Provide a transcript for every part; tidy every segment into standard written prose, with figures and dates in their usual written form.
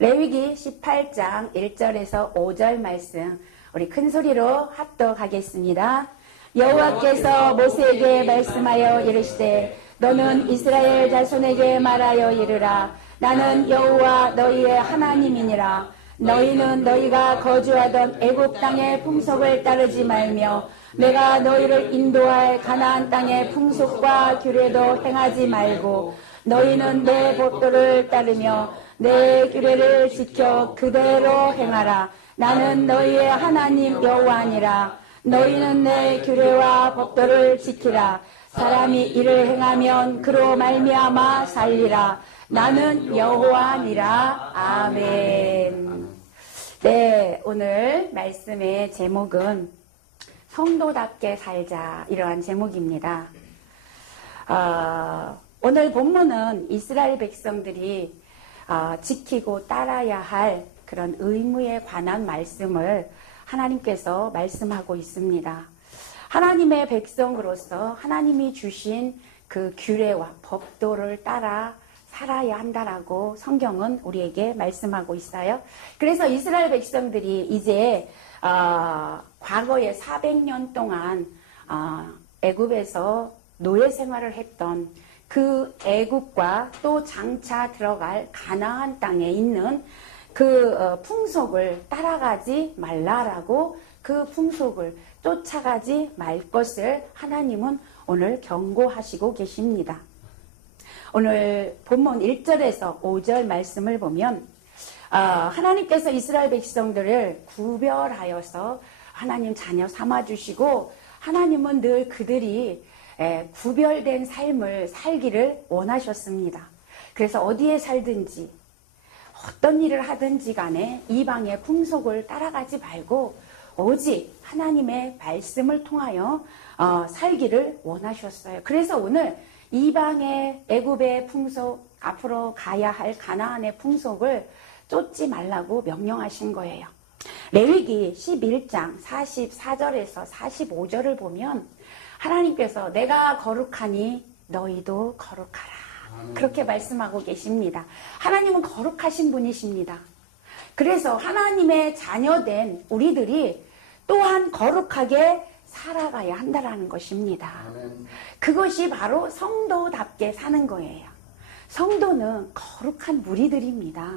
레위기 18장 1절에서 5절 말씀 우리 큰 소리로 합독하겠습니다. 여호와께서 모세에게 말씀하여 이르시되 너는 이스라엘 자손에게 말하여 이르라. 나는 여호와 너희의 하나님이니라. 너희는 너희가 거주하던 애굽 땅의 풍속을 따르지 말며 내가 너희를 인도할 가나안 땅의 풍속과 규례도 행하지 말고 너희는 내 법도를 따르며 내 규례를 지켜 그대로 행하라. 나는 너희의 하나님 여호와니라. 너희는 내 규례와 법도를 지키라. 사람이 이를 행하면 그로 말미암아 살리라. 나는 여호와니라. 아멘. 네, 오늘 말씀의 제목은 성도답게 살자, 이러한 제목입니다. 오늘 본문은 이스라엘 백성들이 지키고 따라야 할 그런 의무에 관한 말씀을 하나님께서 말씀하고 있습니다. 하나님의 백성으로서 하나님이 주신 그 규례와 법도를 따라 살아야 한다라고 성경은 우리에게 말씀하고 있어요. 그래서 이스라엘 백성들이 이제 과거에 400년 동안 애굽에서 노예 생활을 했던 그 애굽과 또 장차 들어갈 가나안 땅에 있는 그 풍속을 따라가지 말라라고, 그 풍속을 쫓아가지 말 것을 하나님은 오늘 경고하시고 계십니다. 오늘 본문 1절에서 5절 말씀을 보면 하나님께서 이스라엘 백성들을 구별하여서 하나님 자녀 삼아주시고 하나님은 늘 그들이 구별된 삶을 살기를 원하셨습니다. 그래서 어디에 살든지 어떤 일을 하든지 간에 이방의 풍속을 따라가지 말고 오직 하나님의 말씀을 통하여 살기를 원하셨어요. 그래서 오늘 이방의 애굽의 풍속, 앞으로 가야 할 가나안의 풍속을 쫓지 말라고 명령하신 거예요. 레위기 11장 44절에서 45절을 보면 하나님께서 내가 거룩하니 너희도 거룩하라, 그렇게 말씀하고 계십니다. 하나님은 거룩하신 분이십니다. 그래서 하나님의 자녀된 우리들이 또한 거룩하게 살아가야 한다는 것입니다. 그것이 바로 성도답게 사는 거예요. 성도는 거룩한 무리들입니다.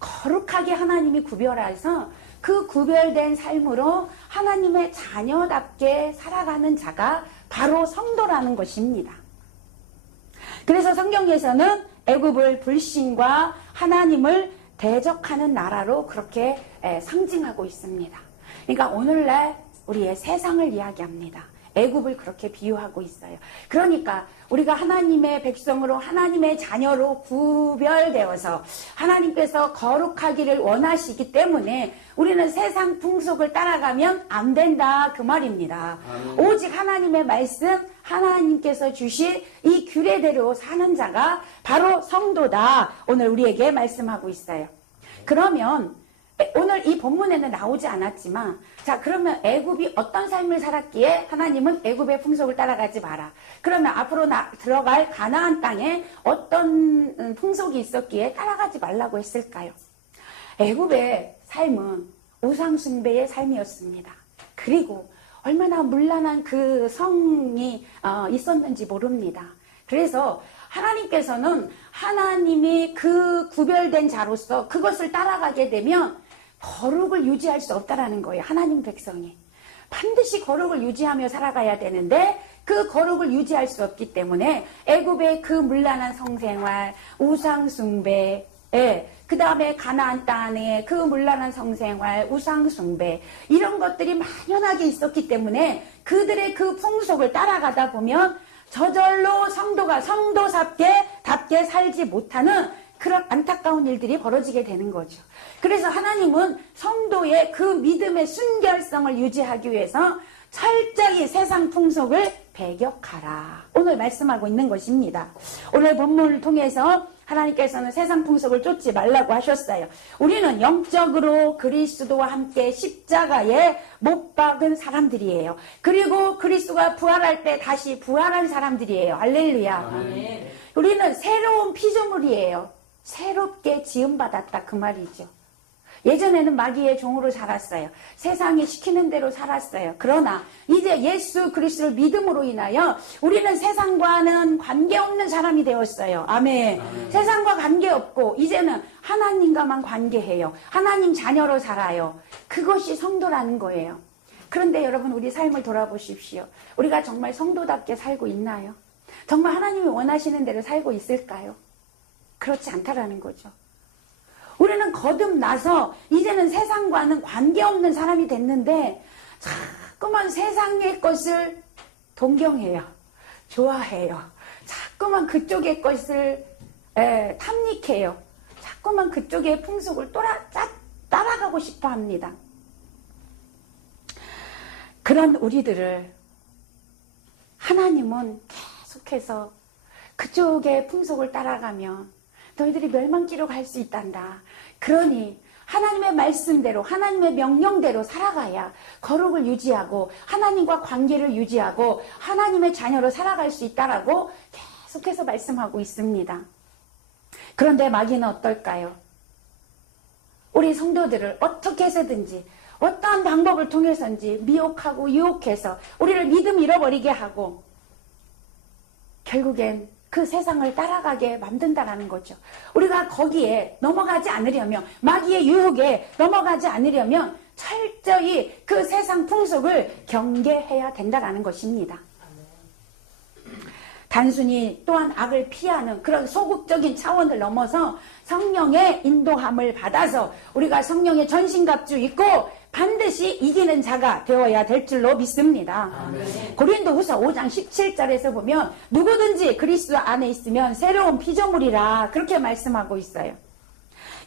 거룩하게 하나님이 구별해서 그 구별된 삶으로 하나님의 자녀답게 살아가는 자가 바로 성도라는 것입니다. 그래서 성경에서는 애굽을 불신과 하나님을 대적하는 나라로 그렇게 상징하고 있습니다. 그러니까 오늘날 우리의 세상을 이야기합니다. 애굽을 그렇게 비유하고 있어요. 그러니까 우리가 하나님의 백성으로 하나님의 자녀로 구별되어서 하나님께서 거룩하기를 원하시기 때문에 우리는 세상 풍속을 따라가면 안 된다, 그 말입니다. 오직 하나님의 말씀, 하나님께서 주신 이 규례대로 사는 자가 바로 성도다, 오늘 우리에게 말씀하고 있어요. 그러면 오늘 이 본문에는 나오지 않았지만, 자, 그러면 애굽이 어떤 삶을 살았기에 하나님은 애굽의 풍속을 따라가지 마라. 그러면 앞으로 들어갈 가나안 땅에 어떤 풍속이 있었기에 따라가지 말라고 했을까요? 애굽의 삶은 우상숭배의 삶이었습니다. 그리고 얼마나 문란한 그 성이 있었는지 모릅니다. 그래서 하나님께서는 하나님이 그 구별된 자로서 그것을 따라가게 되면 거룩을 유지할 수 없다라는 거예요. 하나님 백성이 반드시 거룩을 유지하며 살아가야 되는데 그 거룩을 유지할 수 없기 때문에 애굽의 그 문란한 성생활, 우상숭배, 그 다음에 가나안 땅의 그 문란한 성생활, 우상숭배, 이런 것들이 만연하게 있었기 때문에 그들의 그 풍속을 따라가다 보면 저절로 성도가 성도답게 살지 못하는 그런 안타까운 일들이 벌어지게 되는 거죠. 그래서 하나님은 성도의 그 믿음의 순결성을 유지하기 위해서 철저히 세상 풍속을 배격하라, 오늘 말씀하고 있는 것입니다. 오늘 본문을 통해서 하나님께서는 세상 풍속을 쫓지 말라고 하셨어요. 우리는 영적으로 그리스도와 함께 십자가에 못 박은 사람들이에요. 그리고 그리스도가 부활할 때 다시 부활한 사람들이에요. 할렐루야. 아멘. 우리는 새로운 피조물이에요. 새롭게 지음받았다 그 말이죠. 예전에는 마귀의 종으로 살았어요. 세상이 시키는 대로 살았어요. 그러나 이제 예수 그리스도를 믿음으로 인하여 우리는 세상과는 관계없는 사람이 되었어요. 아멘. 세상과 관계없고 이제는 하나님과만 관계해요. 하나님 자녀로 살아요. 그것이 성도라는 거예요. 그런데 여러분, 우리 삶을 돌아보십시오. 우리가 정말 성도답게 살고 있나요? 정말 하나님이 원하시는 대로 살고 있을까요? 그렇지 않다라는 거죠. 우리는 거듭나서 이제는 세상과는 관계없는 사람이 됐는데 자꾸만 세상의 것을 동경해요. 좋아해요. 자꾸만 그쪽의 것을 탐닉해요. 자꾸만 그쪽의 풍속을 따라가고 싶어 합니다. 그런 우리들을 하나님은 계속해서 그쪽의 풍속을 따라가면 너희들이 멸망길로 갈 수 있단다. 그러니 하나님의 말씀대로 하나님의 명령대로 살아가야 거룩을 유지하고 하나님과 관계를 유지하고 하나님의 자녀로 살아갈 수 있다라고 계속해서 말씀하고 있습니다. 그런데 마귀는 어떨까요? 우리 성도들을 어떻게 해서든지 어떠한 방법을 통해서인지 미혹하고 유혹해서 우리를 믿음 잃어버리게 하고 결국엔 그 세상을 따라가게 만든다라는 거죠. 우리가 거기에 넘어가지 않으려면, 마귀의 유혹에 넘어가지 않으려면 철저히 그 세상 풍속을 경계해야 된다라는 것입니다. 단순히 또한 악을 피하는 그런 소극적인 차원을 넘어서 성령의 인도함을 받아서 우리가 성령의 전신갑주 입고 반드시 이기는 자가 되어야 될 줄로 믿습니다. 아멘. 고린도후서 5장 17절에서 보면 누구든지 그리스도 안에 있으면 새로운 피조물이라 그렇게 말씀하고 있어요.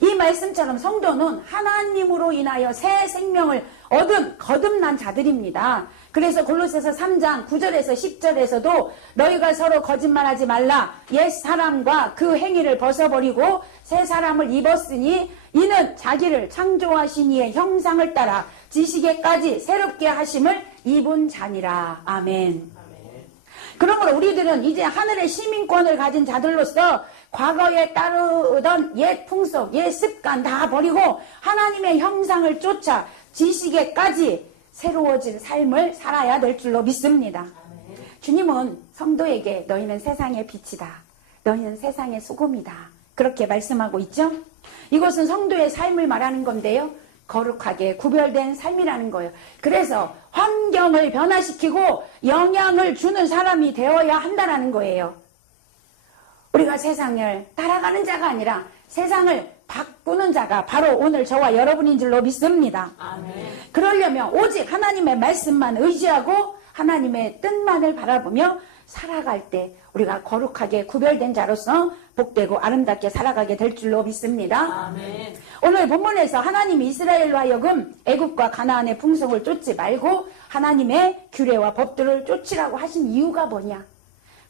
이 말씀처럼 성도는 하나님으로 인하여 새 생명을 얻은 거듭난 자들입니다. 그래서 골로새서 3장 9절에서 10절에서도 너희가 서로 거짓말하지 말라. 옛 사람과 그 행위를 벗어버리고 새 사람을 입었으니 이는 자기를 창조하신 이의 형상을 따라 지식에까지 새롭게 하심을 입은 자니라. 아멘. 그러므로 우리들은 이제 하늘의 시민권을 가진 자들로서 과거에 따르던 옛 풍속, 옛 습관 다 버리고 하나님의 형상을 쫓아 지식에까지 새로워진 삶을 살아야 될 줄로 믿습니다. 주님은 성도에게 너희는 세상의 빛이다. 너희는 세상의 소금이다. 그렇게 말씀하고 있죠. 이것은 성도의 삶을 말하는 건데요. 거룩하게 구별된 삶이라는 거예요. 그래서 환경을 변화시키고 영향을 주는 사람이 되어야 한다는 거예요. 우리가 세상을 따라가는 자가 아니라 세상을 바꾸는 자가 바로 오늘 저와 여러분인 줄로 믿습니다. 아멘. 그러려면 오직 하나님의 말씀만 의지하고 하나님의 뜻만을 바라보며 살아갈 때 우리가 거룩하게 구별된 자로서 복되고 아름답게 살아가게 될 줄로 믿습니다. 아멘. 오늘 본문에서 하나님이 이스라엘로 하여금 애굽과 가나안의 풍속을 쫓지 말고 하나님의 규례와 법들을 쫓으라고 하신 이유가 뭐냐?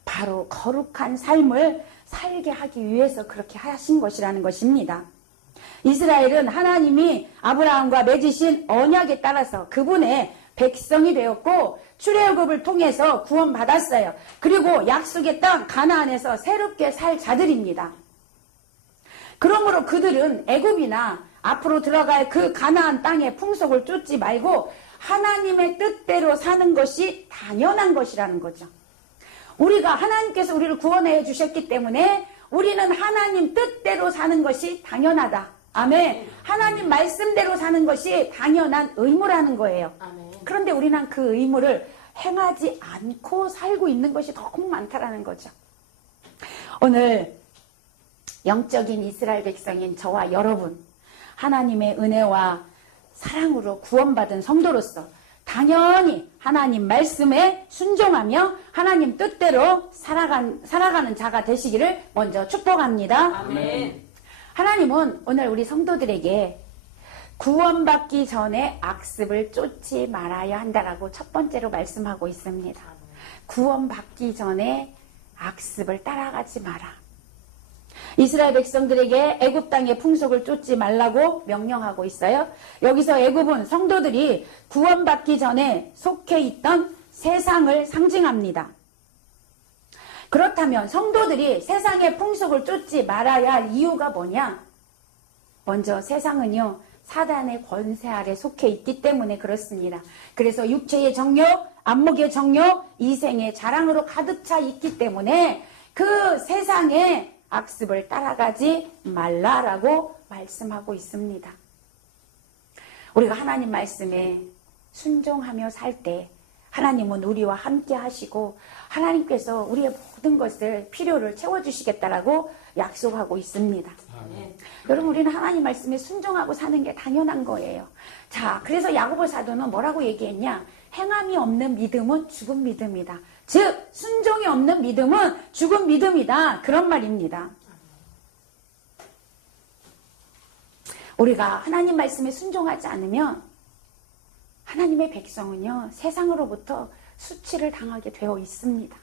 바로 거룩한 삶을 살게 하기 위해서 그렇게 하신 것이라는 것입니다. 이스라엘은 하나님이 아브라함과 맺으신 언약에 따라서 그분의 백성이 되었고 출애굽을 통해서 구원받았어요. 그리고 약속의 땅 가나안에서 새롭게 살 자들입니다. 그러므로 그들은 애굽이나 앞으로 들어갈 그 가나안 땅의 풍속을 쫓지 말고 하나님의 뜻대로 사는 것이 당연한 것이라는 거죠. 우리가 하나님께서 우리를 구원해 주셨기 때문에 우리는 하나님 뜻대로 사는 것이 당연하다. 아멘. 하나님 말씀대로 사는 것이 당연한 의무라는 거예요. 아멘. 그런데 우리는 그 의무를 행하지 않고 살고 있는 것이 너무 많다라는 거죠. 오늘 영적인 이스라엘 백성인 저와 여러분, 하나님의 은혜와 사랑으로 구원받은 성도로서 당연히 하나님 말씀에 순종하며 하나님 뜻대로 살아가는 자가 되시기를 먼저 축복합니다. 아멘. 하나님은 오늘 우리 성도들에게 구원받기 전에 악습을 쫓지 말아야 한다라고 첫 번째로 말씀하고 있습니다. 구원받기 전에 악습을 따라가지 마라. 이스라엘 백성들에게 애굽 땅의 풍속을 쫓지 말라고 명령하고 있어요. 여기서 애굽은 성도들이 구원받기 전에 속해 있던 세상을 상징합니다. 그렇다면 성도들이 세상의 풍속을 쫓지 말아야 할 이유가 뭐냐? 먼저 세상은요, 사단의 권세 아래 속해 있기 때문에 그렇습니다. 그래서 육체의 정욕, 안목의 정욕, 이생의 자랑으로 가득 차 있기 때문에 그 세상의 악습을 따라가지 말라라고 말씀하고 있습니다. 우리가 하나님 말씀에 순종하며 살 때 하나님은 우리와 함께 하시고 하나님께서 우리의 모든 것을 필요를 채워주시겠다라고 약속하고 있습니다. 여러분, 우리는 하나님 말씀에 순종하고 사는 게 당연한 거예요. 자, 그래서 야고보 사도는 뭐라고 얘기했냐? 행함이 없는 믿음은 죽은 믿음이다. 즉 순종이 없는 믿음은 죽은 믿음이다. 그런 말입니다. 우리가 하나님 말씀에 순종하지 않으면 하나님의 백성은요, 세상으로부터 수치를 당하게 되어 있습니다.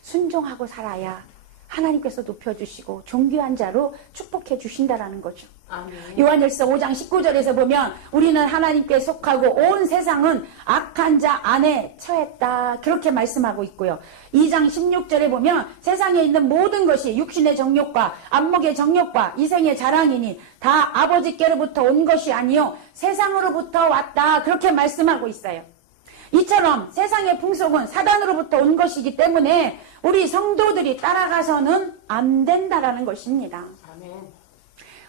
순종하고 살아야 하나님께서 높여주시고 존귀한 자로 축복해 주신다라는 거죠. 아멘. 요한일서 5장 19절에서 보면 우리는 하나님께 속하고 온 세상은 악한 자 안에 처했다. 그렇게 말씀하고 있고요. 2장 16절에 보면 세상에 있는 모든 것이 육신의 정욕과 안목의 정욕과 이생의 자랑이니 다 아버지께로부터 온 것이 아니요 세상으로부터 왔다. 그렇게 말씀하고 있어요. 이처럼 세상의 풍속은 사단으로부터 온 것이기 때문에 우리 성도들이 따라가서는 안 된다라는 것입니다. 아멘.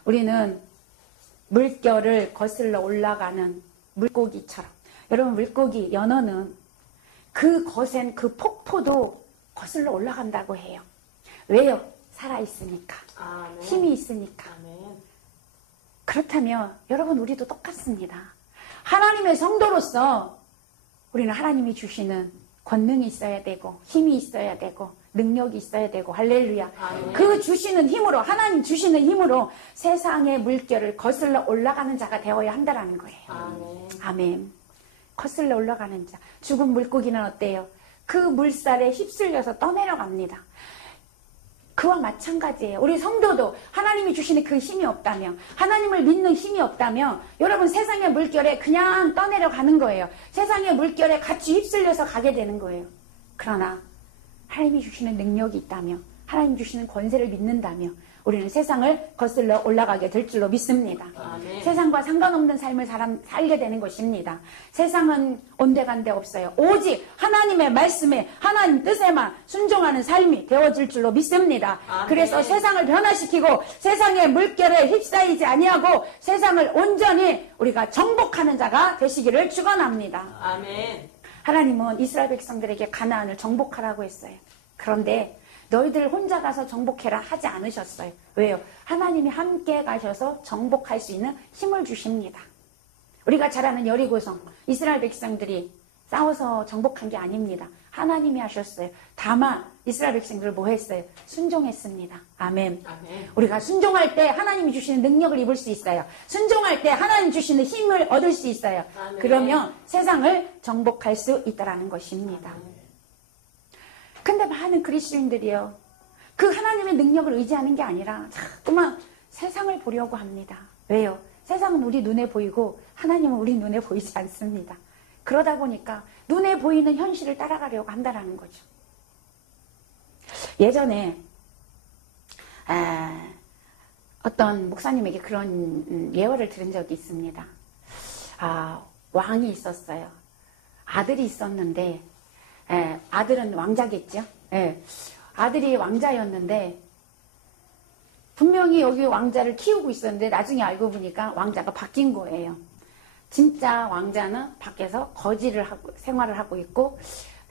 우리는 물결을 거슬러 올라가는 물고기처럼, 여러분, 물고기 연어는 그 거센 그 폭포도 거슬러 올라간다고 해요. 왜요? 살아있으니까. 아멘. 힘이 있으니까. 아멘. 그렇다면 여러분, 우리도 똑같습니다. 하나님의 성도로서 우리는 하나님이 주시는 권능이 있어야 되고 힘이 있어야 되고 능력이 있어야 되고, 할렐루야. 아멘. 그 주시는 힘으로, 하나님 주시는 힘으로 세상의 물결을 거슬러 올라가는 자가 되어야 한다는 거예요. 아멘. 아멘. 거슬러 올라가는 자. 죽은 물고기는 어때요? 그 물살에 휩쓸려서 떠내려갑니다. 그와 마찬가지예요. 우리 성도도 하나님이 주시는 그 힘이 없다면, 하나님을 믿는 힘이 없다면 여러분 세상의 물결에 그냥 떠내려가는 거예요. 세상의 물결에 같이 휩쓸려서 가게 되는 거예요. 그러나 하나님이 주시는 능력이 있다면, 하나님 주시는 권세를 믿는다면 우리는 세상을 거슬러 올라가게 될 줄로 믿습니다. 아멘. 세상과 상관없는 삶을 살게 되는 것입니다. 세상은 온데간데 없어요. 오직 하나님의 말씀에, 하나님 뜻에만 순종하는 삶이 되어질 줄로 믿습니다. 아멘. 그래서 세상을 변화시키고 세상의 물결에 휩싸이지 아니하고 세상을 온전히 우리가 정복하는 자가 되시기를 축원합니다. 아멘. 하나님은 이스라엘 백성들에게 가나안을 정복하라고 했어요. 그런데 너희들 혼자 가서 정복해라 하지 않으셨어요. 왜요? 하나님이 함께 가셔서 정복할 수 있는 힘을 주십니다. 우리가 잘 아는 여리고성, 이스라엘 백성들이 싸워서 정복한 게 아닙니다. 하나님이 하셨어요. 다만 이스라엘 백성들을 뭐 했어요? 순종했습니다. 아멘. 아멘. 우리가 순종할 때 하나님이 주시는 능력을 입을 수 있어요. 순종할 때 하나님 주시는 힘을 얻을 수 있어요. 아멘. 그러면 세상을 정복할 수 있다는 것입니다. 근데 많은 그리스도인들이요, 그 하나님의 능력을 의지하는 게 아니라 자꾸만 세상을 보려고 합니다. 왜요? 세상은 우리 눈에 보이고 하나님은 우리 눈에 보이지 않습니다. 그러다 보니까 눈에 보이는 현실을 따라가려고 한다는 거죠. 예전에 어떤 목사님에게 그런 예언을 들은 적이 있습니다. 왕이 있었어요. 아들이 있었는데, 아들은 왕자겠죠. 아들이 왕자였는데 분명히 여기 왕자를 키우고 있었는데 나중에 알고 보니까 왕자가 바뀐 거예요. 진짜 왕자는 밖에서 거지를 하고 생활을 하고 있고,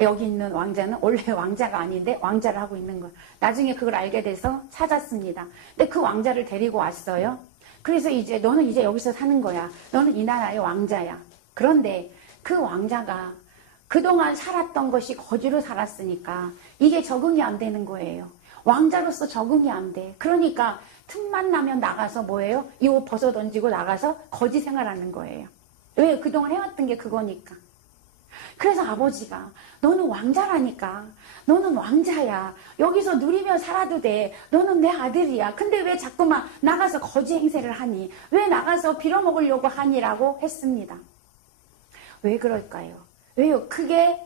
여기 있는 왕자는 원래 왕자가 아닌데 왕자를 하고 있는 거예요. 나중에 그걸 알게 돼서 찾았습니다. 근데 그 왕자를 데리고 왔어요. 그래서 이제 너는 이제 여기서 사는 거야. 너는 이 나라의 왕자야. 그런데 그 왕자가 그동안 살았던 것이 거지로 살았으니까 이게 적응이 안 되는 거예요. 왕자로서 적응이 안 돼. 그러니까 틈만 나면 나가서 뭐예요? 이 옷 벗어 던지고 나가서 거지 생활하는 거예요. 왜? 그동안 해왔던 게 그거니까. 그래서 아버지가 너는 왕자라니까. 너는 왕자야. 여기서 누리며 살아도 돼. 너는 내 아들이야. 근데 왜 자꾸만 나가서 거지 행세를 하니? 왜 나가서 빌어먹으려고 하니라고 했습니다. 왜 그럴까요? 왜요? 그게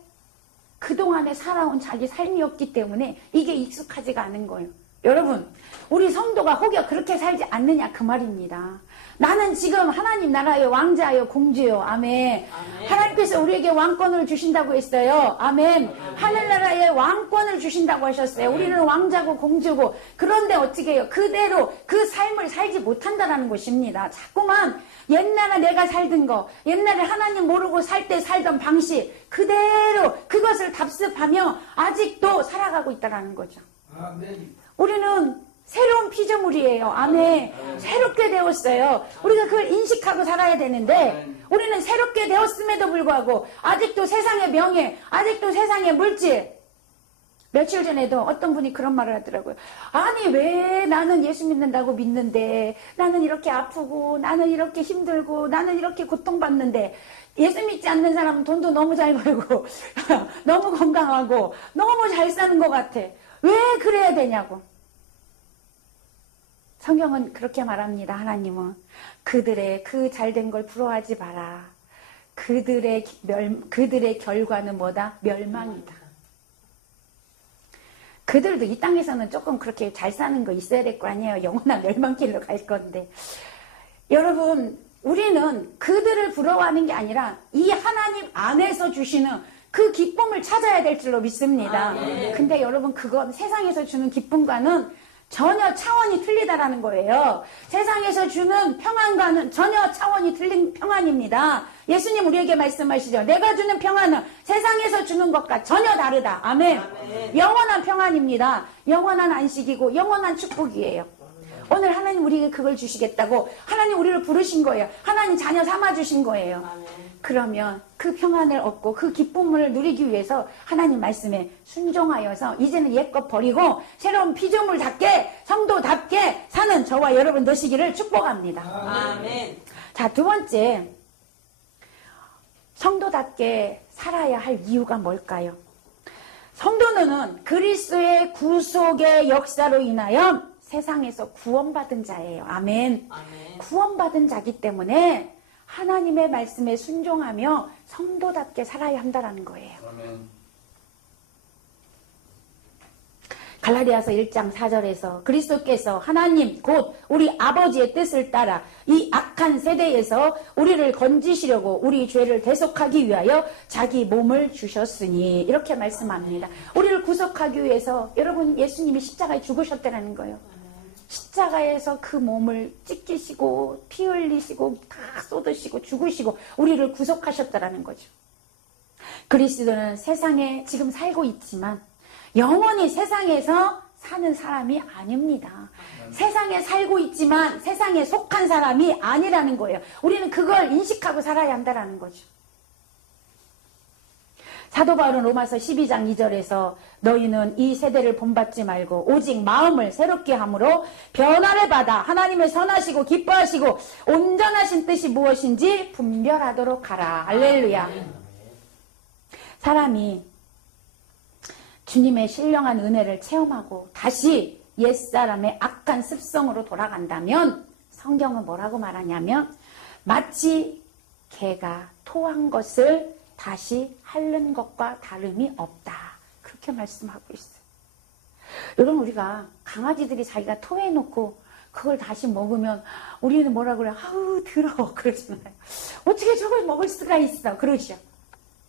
그동안 그동안에 살아온 자기 삶이었기 때문에 이게 익숙하지가 않은 거예요. 여러분, 우리 성도가 혹여 그렇게 살지 않느냐 그 말입니다. 나는 지금 하나님 나라의 왕자요 공주요. 아멘. 아멘. 하나님께서 우리에게 왕권을 주신다고 했어요. 아멘. 하늘나라의 왕권을 주신다고 하셨어요. 우리는 왕자고 공주고. 그런데 어떻게 해요? 그대로 그 삶을 살지 못한다는 것입니다. 자꾸만 옛날에 내가 살던 거, 옛날에 하나님 모르고 살 때 살던 방식 그대로 그것을 답습하며 아직도 살아가고 있다는 거죠. 아멘. 우리는 새로운 피조물이에요. 아멘. 새롭게 되었어요. 우리가 그걸 인식하고 살아야 되는데 우리는 새롭게 되었음에도 불구하고 아직도 세상의 명예, 아직도 세상의 물질. 며칠 전에도 어떤 분이 그런 말을 하더라고요. 아니 왜 나는 예수 믿는다고 믿는데 나는 이렇게 아프고 나는 이렇게 힘들고 나는 이렇게 고통받는데 예수 믿지 않는 사람은 돈도 너무 잘 벌고 너무 건강하고 너무 잘 사는 것 같아. 왜 그래야 되냐고. 성경은 그렇게 말합니다. 하나님은 그들의 그 잘된 걸 부러워하지 마라. 그들의 결과는 뭐다? 멸망이다. 그들도 이 땅에서는 조금 그렇게 잘 사는 거 있어야 될 거 아니에요. 영원한 멸망길로 갈 건데. 여러분, 우리는 그들을 부러워하는 게 아니라 이 하나님 안에서 주시는 그 기쁨을 찾아야 될 줄로 믿습니다. 근데 여러분, 그건 세상에서 주는 기쁨과는 전혀 차원이 틀리다라는 거예요. 세상에서 주는 평안과는 전혀 차원이 틀린 평안입니다. 예수님 우리에게 말씀하시죠. 내가 주는 평안은 세상에서 주는 것과 전혀 다르다. 아멘. 아멘. 영원한 평안입니다. 영원한 안식이고 영원한 축복이에요. 오늘 하나님 우리에게 그걸 주시겠다고 하나님 우리를 부르신 거예요. 하나님 자녀 삼아주신 거예요. 아멘. 그러면 그 평안을 얻고 그 기쁨을 누리기 위해서 하나님 말씀에 순종하여서 이제는 옛것 버리고 새로운 피조물답게 성도답게 사는 저와 여러분 되시기를 축복합니다. 아멘. 자, 두 번째, 성도답게 살아야 할 이유가 뭘까요? 성도는 그리스도의 구속의 역사로 인하여 세상에서 구원받은 자예요. 아멘. 아멘. 구원받은 자기 때문에 하나님의 말씀에 순종하며 성도답게 살아야 한다는 거예요. 아멘. 갈라디아서 1장 4절에서 그리스도께서 하나님 곧 우리 아버지의 뜻을 따라 이 악한 세대에서 우리를 건지시려고 우리 죄를 대속하기 위하여 자기 몸을 주셨으니 이렇게 말씀합니다. 우리를 구속하기 위해서 여러분 예수님이 십자가에 죽으셨다는 거예요. 십자가에서 그 몸을 찢기시고 피 흘리시고 다 쏟으시고 죽으시고 우리를 구속하셨다는 거죠. 그리스도는 세상에 지금 살고 있지만 영원히 세상에서 사는 사람이 아닙니다. 세상에 살고 있지만 세상에 속한 사람이 아니라는 거예요. 우리는 그걸 인식하고 살아야 한다는 거죠. 사도 바울은 로마서 12장 2절에서 너희는 이 세대를 본받지 말고 오직 마음을 새롭게 함으로 변화를 받아 하나님의 선하시고 기뻐하시고 온전하신 뜻이 무엇인지 분별하도록 하라. 할렐루야. 사람이 주님의 신령한 은혜를 체험하고 다시 옛사람의 악한 습성으로 돌아간다면 성경은 뭐라고 말하냐면 마치 개가 토한 것을 다시 핥는 것과 다름이 없다. 그렇게 말씀하고 있어요. 여러분 우리가 강아지들이 자기가 토해놓고 그걸 다시 먹으면 우리는 뭐라 그래요? 아우 더러워 그러잖아요. 어떻게 저걸 먹을 수가 있어 그러죠.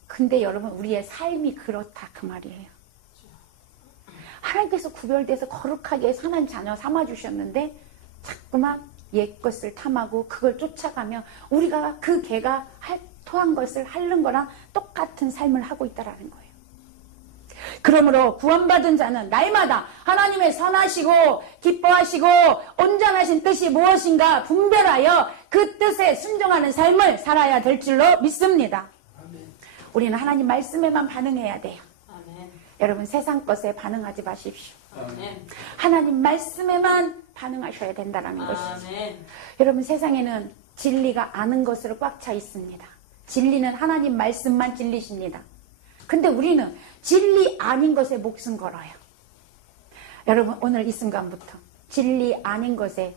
근데 여러분 우리의 삶이 그렇다 그 말이에요. 하나님께서 구별돼서 거룩하게 선한 자녀 삼아주셨는데 자꾸만 옛것을 탐하고 그걸 쫓아가며 우리가 그 개가 토한 것을 핥는 거랑 똑같은 삶을 하고 있다는 거예요. 그러므로 구원받은 자는 날마다 하나님의 선하시고 기뻐하시고 온전하신 뜻이 무엇인가 분별하여 그 뜻에 순종하는 삶을 살아야 될 줄로 믿습니다. 아멘. 우리는 하나님 말씀에만 반응해야 돼요. 아멘. 여러분 세상 것에 반응하지 마십시오. 아멘. 하나님 말씀에만 반응하셔야 된다는 것이죠. 여러분 세상에는 진리가 아는 것으로 꽉 차 있습니다. 진리는 하나님 말씀만 진리십니다. 근데 우리는 진리 아닌 것에 목숨 걸어요. 여러분 오늘 이 순간부터 진리 아닌 것에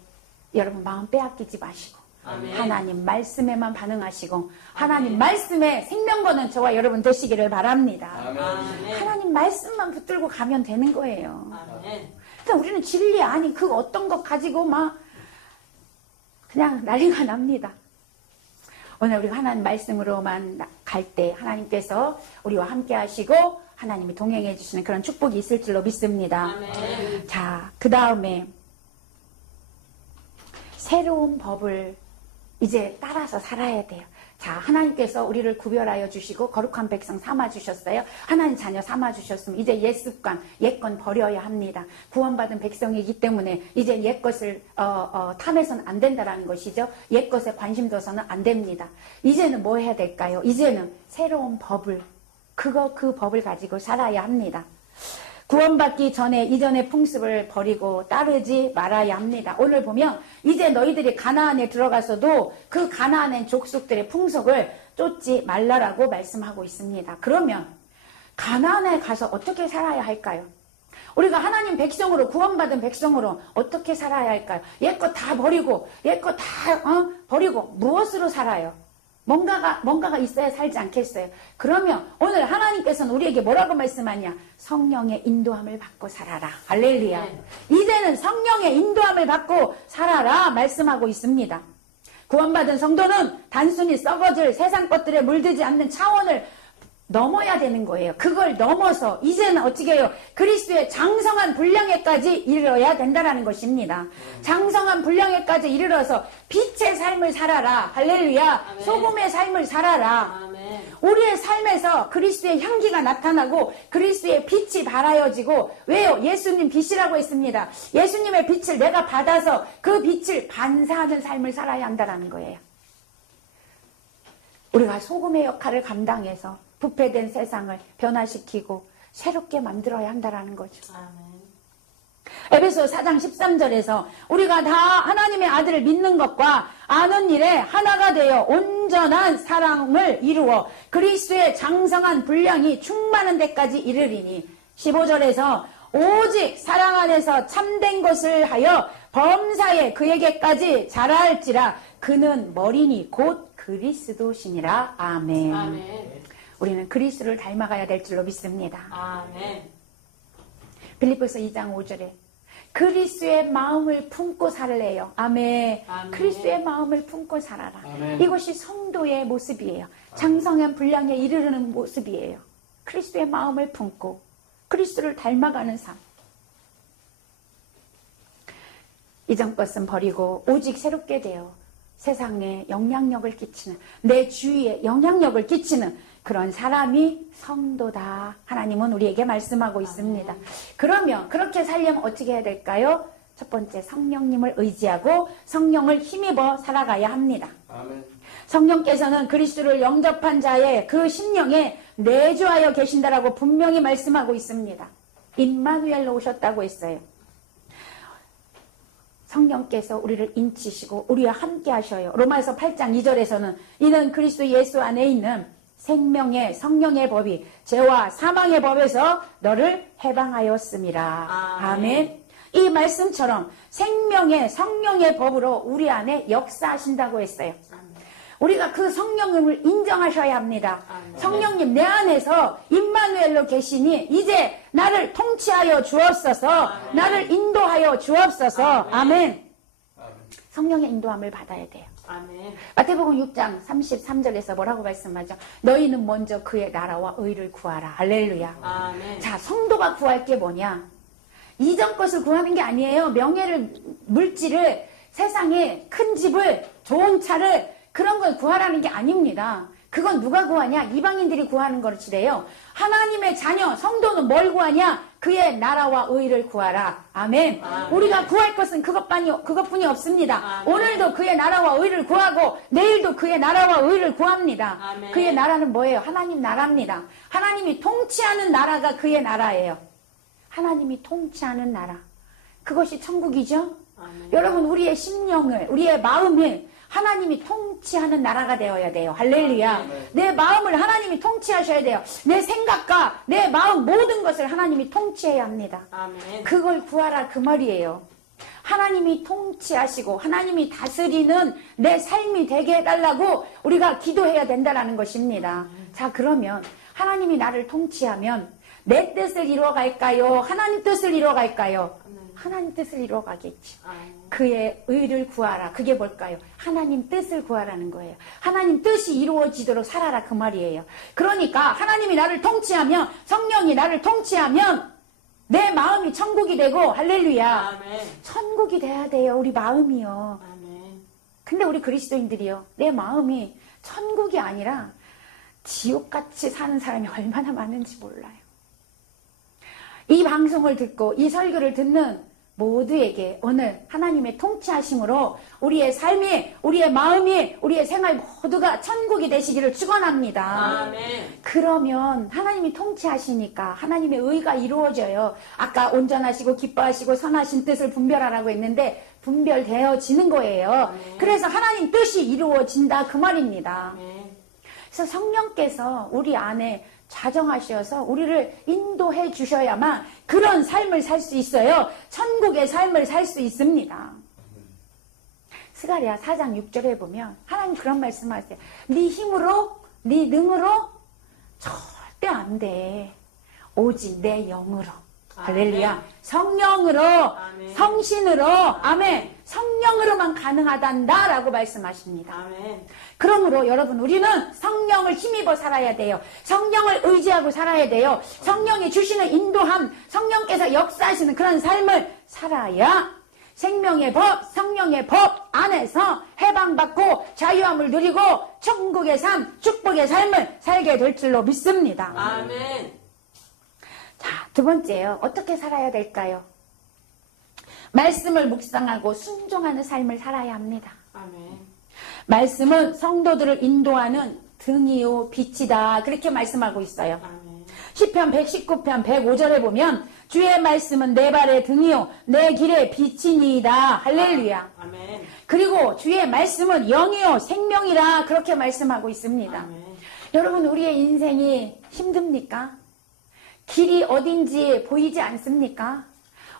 여러분 마음 빼앗기지 마시고 아멘. 하나님 말씀에만 반응하시고 아멘. 하나님 말씀에 생명 거는 저와 여러분 되시기를 바랍니다. 아멘. 하나님 말씀만 붙들고 가면 되는 거예요. 아멘. 그러니까 우리는 진리 아닌 그 어떤 것 가지고 막 그냥 난리가 납니다. 오늘 우리가 하나님 말씀으로만 갈 때 하나님께서 우리와 함께 하시고 하나님이 동행해 주시는 그런 축복이 있을 줄로 믿습니다. 아멘. 자, 그 다음에 새로운 법을 이제 따라서 살아야 돼요. 자, 하나님께서 우리를 구별하여 주시고 거룩한 백성 삼아 주셨어요. 하나님 자녀 삼아 주셨으면 이제 옛 습관, 옛건 버려야 합니다. 구원받은 백성이기 때문에 이제 옛 것을 탐해서는 안 된다라는 것이죠. 옛 것에 관심 둬서는 안 됩니다. 이제는 뭐 해야 될까요? 이제는 새로운 법을 그 법을 가지고 살아야 합니다. 구원받기 전에 이전의 풍습을 버리고 따르지 말아야 합니다. 오늘 보면 이제 너희들이 가나안에 들어가서도 그 가나안의 족속들의 풍속을 쫓지 말라라고 말씀하고 있습니다. 그러면 가나안에 가서 어떻게 살아야 할까요? 우리가 하나님 백성으로 구원받은 백성으로 어떻게 살아야 할까요? 옛것 다 버리고 옛것 다 버리고 무엇으로 살아요? 뭔가가 있어야 살지 않겠어요? 그러면 오늘 하나님께서는 우리에게 뭐라고 말씀하냐? 성령의 인도함을 받고 살아라. 할렐루야. 이제는 성령의 인도함을 받고 살아라 말씀하고 있습니다. 구원받은 성도는 단순히 썩어질 세상 것들에 물들지 않는 차원을 넘어야 되는 거예요. 그걸 넘어서 이제는 어떻게 해요? 그리스도의 장성한 분량에까지 이르러야 된다는 것입니다. 장성한 분량에까지 이르러서 빛의 삶을 살아라. 할렐루야. 아멘. 소금의 삶을 살아라. 아멘. 우리의 삶에서 그리스도의 향기가 나타나고 그리스도의 빛이 발하여지고, 왜요? 예수님 빛이라고 했습니다. 예수님의 빛을 내가 받아서 그 빛을 반사하는 삶을 살아야 한다는 거예요. 우리가 소금의 역할을 감당해서 부패된 세상을 변화시키고 새롭게 만들어야 한다는 거죠. 아멘. 에베소 4장 13절에서 우리가 다 하나님의 아들을 믿는 것과 아는 일에 하나가 되어 온전한 사랑을 이루어 그리스도의 장성한 분량이 충만한 데까지 이르리니, 15절에서 오직 사랑 안에서 참된 것을 하여 범사에 그에게까지 자랄지라. 그는 머리니 곧 그리스도시니라. 아멘. 아멘. 우리는 그리스도를 닮아가야 될 줄로 믿습니다. 아멘. 빌립보서 2장 5절에 그리스도의 마음을 품고 살래요. 아멘. 아멘. 그리스도의 마음을 품고 살아라. 아멘. 이것이 성도의 모습이에요. 장성한 분량에 이르르는 모습이에요. 그리스도의 마음을 품고 그리스도를 닮아가는 삶. 이전 것은 버리고 오직 새롭게 되어 세상에 영향력을 끼치는, 내 주위에 영향력을 끼치는 그런 사람이 성도다. 하나님은 우리에게 말씀하고 있습니다. 그러면 그렇게 살려면 어떻게 해야 될까요? 첫 번째, 성령님을 의지하고 성령을 힘입어 살아가야 합니다. 아멘. 성령께서는 그리스도를 영접한 자의 그 심령에 내주하여 계신다라고 분명히 말씀하고 있습니다. 임마누엘로 오셨다고 했어요. 성령께서 우리를 인치시고 우리와 함께 하셔요. 로마서 8장 2절에서는 이는 그리스도 예수 안에 있는 생명의 성령의 법이 죄와 사망의 법에서 너를 해방하였음이라. 아멘. 이 말씀처럼 생명의 성령의 법으로 우리 안에 역사하신다고 했어요. 우리가 그 성령님을 인정하셔야 합니다. 아멘. 성령님 내 안에서 임마누엘로 계시니 이제 나를 통치하여 주옵소서. 아멘. 나를 인도하여 주옵소서. 아멘. 아멘. 아멘. 성령의 인도함을 받아야 돼요. 아멘. 마태복음 6장 33절에서 뭐라고 말씀하죠? 너희는 먼저 그의 나라와 의를 구하라. 할렐루야. 아멘. 자, 성도가 구할 게 뭐냐? 이전 것을 구하는 게 아니에요. 명예를, 물질을, 세상에 큰 집을, 좋은 차를, 그런 걸 구하라는 게 아닙니다. 그건 누가 구하냐? 이방인들이 구하는 것이래요. 하나님의 자녀, 성도는 뭘 구하냐? 그의 나라와 의를 구하라. 아멘. 아멘. 우리가 구할 것은 그것뿐이 없습니다. 아멘. 오늘도 그의 나라와 의를 구하고 내일도 그의 나라와 의를 구합니다. 아멘. 그의 나라는 뭐예요? 하나님 나라입니다. 하나님이 통치하는 나라가 그의 나라예요. 하나님이 통치하는 나라. 그것이 천국이죠? 아멘. 여러분, 우리의 심령을, 우리의 마음을 하나님이 통치하는 나라가 되어야 돼요. 할렐루야. 아멘. 내 마음을 하나님이 통치하셔야 돼요. 내 생각과 내 마음 모든 것을 하나님이 통치해야 합니다. 아멘. 그걸 구하라 그 말이에요. 하나님이 통치하시고 하나님이 다스리는 내 삶이 되게 해달라고 우리가 기도해야 된다는 것입니다. 자, 그러면 하나님이 나를 통치하면 내 뜻을 이루어갈까요? 하나님 뜻을 이루어갈까요? 하나님 뜻을 이루어가겠지. 그의 의를 구하라. 그게 뭘까요? 하나님 뜻을 구하라는 거예요. 하나님 뜻이 이루어지도록 살아라 그 말이에요. 그러니까 하나님이 나를 통치하면, 성령이 나를 통치하면 내 마음이 천국이 되고, 할렐루야. 아멘. 천국이 돼야 돼요. 우리 마음이요. 아멘. 근데 우리 그리스도인들이요, 내 마음이 천국이 아니라 지옥같이 사는 사람이 얼마나 많은지 몰라요. 이 방송을 듣고 이 설교를 듣는 모두에게 오늘 하나님의 통치하심으로 우리의 삶이, 우리의 마음이, 우리의 생활 모두가 천국이 되시기를 축원합니다. 아멘. 그러면 하나님이 통치하시니까 하나님의 의가 이루어져요. 아까 온전하시고 기뻐하시고 선하신 뜻을 분별하라고 했는데 분별되어지는 거예요. 아멘. 그래서 하나님 뜻이 이루어진다 그 말입니다. 아멘. 그래서 성령께서 우리 안에 자정하셔서 우리를 인도해 주셔야만 그런 삶을 살 수 있어요. 천국의 삶을 살 수 있습니다. 스가랴 4장 6절에 보면 하나님 그런 말씀하세요. 네 힘으로, 네 능으로 절대 안 돼. 오직 내 영으로. 할렐루야. 아멘. 성령으로, 아멘. 성신으로, 아멘. 성령으로만 가능하단다 라고 말씀하십니다. 아멘. 그러므로 여러분, 우리는 성령을 힘입어 살아야 돼요. 성령을 의지하고 살아야 돼요. 성령이 주시는 인도함, 성령께서 역사하시는 그런 삶을 살아야 생명의 법, 성령의 법 안에서 해방받고 자유함을 누리고 천국의 삶, 축복의 삶을 살게 될 줄로 믿습니다. 아멘. 자, 두 번째요. 어떻게 살아야 될까요? 말씀을 묵상하고 순종하는 삶을 살아야 합니다. 아멘. 말씀은 성도들을 인도하는 등이요 빛이다. 그렇게 말씀하고 있어요. 아멘. 시편 119편 105절에 보면 주의 말씀은 내 발의 등이요 내 길의 빛이니이다. 할렐루야. 아멘. 그리고 주의 말씀은 영이요 생명이라 그렇게 말씀하고 있습니다. 아멘. 여러분, 우리의 인생이 힘듭니까? 길이 어딘지 보이지 않습니까?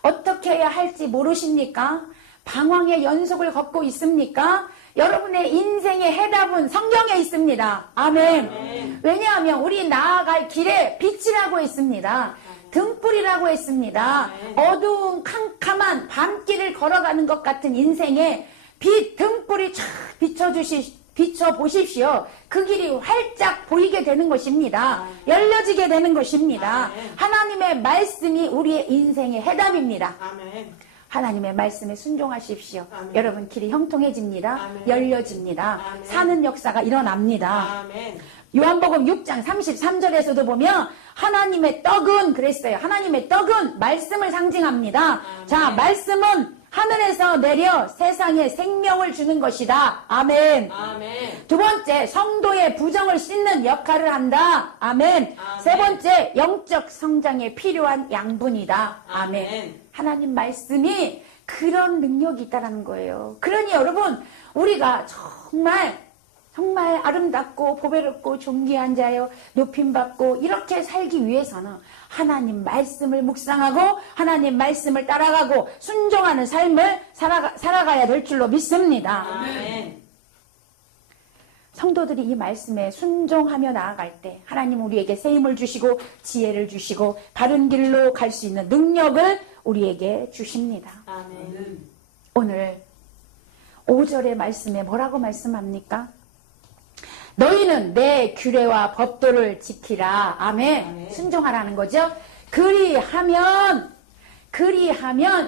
어떻게 해야 할지 모르십니까? 방황의 연속을 걷고 있습니까? 여러분의 인생의 해답은 성경에 있습니다. 아멘. 아멘. 왜냐하면 우리 나아갈 길에 빛이라고 했습니다. 등불이라고 했습니다. 아멘. 어두운 캄캄한 밤길을 걸어가는 것 같은 인생에 빛, 등불이 쫙 비춰보십시오. 그 길이 활짝 보이게 되는 것입니다. 열려지게 되는 것입니다. 아멘. 하나님의 말씀이 우리의 인생의 해답입니다. 아멘. 하나님의 말씀에 순종하십시오. 아멘. 여러분, 길이 형통해집니다. 아멘. 열려집니다. 아멘. 사는 역사가 일어납니다. 아멘. 요한복음 6장 33절에서도 보면 하나님의 떡은 그랬어요. 하나님의 떡은 말씀을 상징합니다. 아멘. 자, 말씀은 하늘에서 내려 세상에 생명을 주는 것이다. 아멘. 아멘. 두 번째, 성도의 부정을 씻는 역할을 한다. 아멘. 아멘. 세 번째, 영적 성장에 필요한 양분이다. 아멘. 아멘. 하나님 말씀이 그런 능력이 있다는 거예요. 그러니 여러분, 우리가 정말 아름답고 보배롭고 존귀한 자여 높임받고 이렇게 살기 위해서는 하나님 말씀을 묵상하고 하나님 말씀을 따라가고 순종하는 삶을 살아가야 될 줄로 믿습니다. 아멘. 성도들이 이 말씀에 순종하며 나아갈 때 하나님 우리에게 세임을 주시고 지혜를 주시고 바른 길로 갈 수 있는 능력을 우리에게 주십니다. 아멘. 오늘 5절의 말씀에 뭐라고 말씀합니까? 너희는 내 규례와 법도를 지키라. 아멘. 아멘. 순종하라는 거죠. 그리하면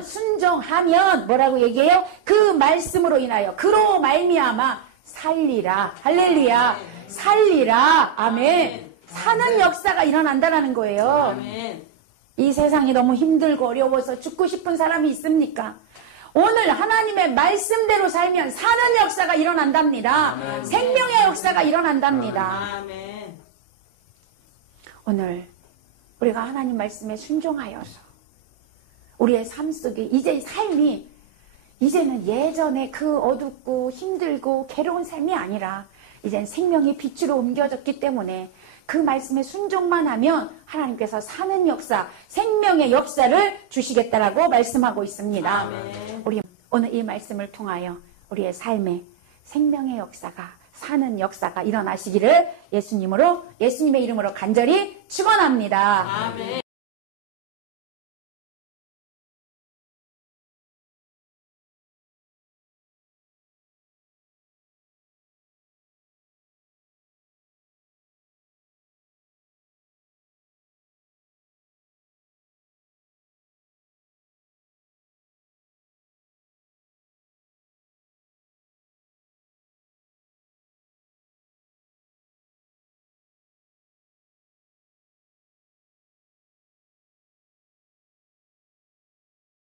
순종하면 뭐라고 얘기해요? 그 말씀으로 인하여 그로 말미암아 살리라. 할렐루야. 아멘. 살리라. 아멘. 아멘. 사는 역사가 일어난다는 거예요. 아멘. 이 세상이 너무 힘들고 어려워서 죽고 싶은 사람이 있습니까? 오늘 하나님의 말씀대로 살면 사는 역사가 일어난답니다. 아멘. 생명의 역사가 일어난답니다. 아멘. 오늘 우리가 하나님 말씀에 순종하여서 우리의 삶 속에 이제 삶이 이제는 예전에 그 어둡고 힘들고 괴로운 삶이 아니라 이젠 생명의 빛으로 옮겨졌기 때문에 그 말씀에 순종만 하면 하나님께서 사는 역사, 생명의 역사를 주시겠다라고 말씀하고 있습니다. 아멘. 우리 오늘 이 말씀을 통하여 우리의 삶에 생명의 역사가, 사는 역사가 일어나시기를 예수님의 이름으로 간절히 축원합니다. 아멘.